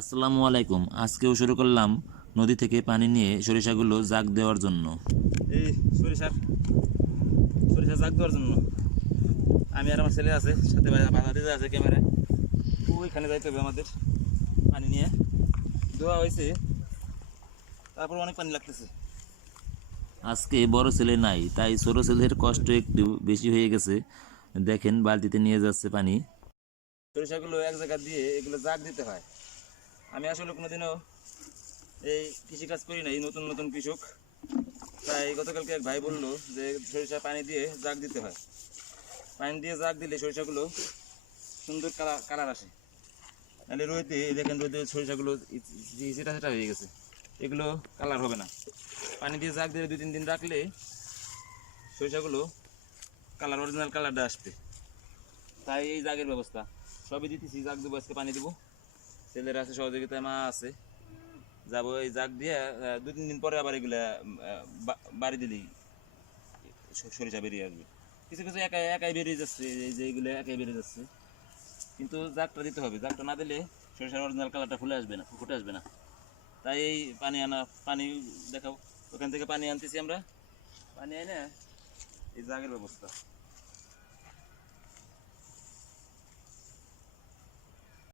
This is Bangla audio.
আসসালামু আলাইকুম। আজকেও শুরু করলাম নদী থেকে পানি নিয়ে সরিষাগুলো জাগ দেওয়ার জন্য। এই সরিষার সরিষা জাগ দেওয়ার জন্য আমি আর আমার ছেলে আছে সাথে, বাধা দিতে আছে ক্যামেরায়। ওইখানে যাইতে হবে আমাদের পানি নিয়ে। দেওয়া হয়েছে, তারপর অনেক পানি লাগতেছে। আজকে বড় ছেলে নাই, তাই ছোট ছেলের কষ্ট একটু বেশি হয়ে গেছে। দেখেন বালতিতে নিয়ে যাচ্ছে পানি। সরিষাগুলো এক জায়গা দিয়ে এগুলো জাগ দিতে হয়। আমি আসলে কোনোদিনও এই কৃষিকাজ করি নাই, নতুন নতুন কৃষক। তাই গতকালকে এক ভাই বললো যে সরিষা পানি দিয়ে জাগ দিতে হয়। পানি দিয়ে জাগ দিলে সরিষাগুলো সুন্দর কালার আসে। তাহলে রোদে দেখেন, রোদে সরিষাগুলো সেটা সেটা হয়ে গেছে, এগুলো কালার হবে না। পানি দিয়ে জাগ দিয়ে 2-3 দিন রাখলে সরিষাগুলো অরিজিনাল কালারটা আসবে। তাই এই জাগের ব্যবস্থা সবই দিতেছি। জাগ দেবো, আজকে পানি দেবো, ছেলেরা আছে, সহযোগিতায় মা আছে। যাবো এই জাগ দিয়ে 2-3 দিন পরে আবার এগুলা বাড়ি দিলেই সরিষা বেরিয়ে আসবে। কিছু কিছু একাই একাই বেরিয়ে যাচ্ছে, এই যে এইগুলো একাই বেরিয়ে যাচ্ছে। কিন্তু জাগটা দিতে হবে, জাগটা না দিলে সরিষার অরিজিনাল কালারটা ফুটে আসবে না। তাই এই পানি দেখাও, ওখান থেকে পানি আনতেছি আমরা। পানি এনে এই জাগের ব্যবস্থা।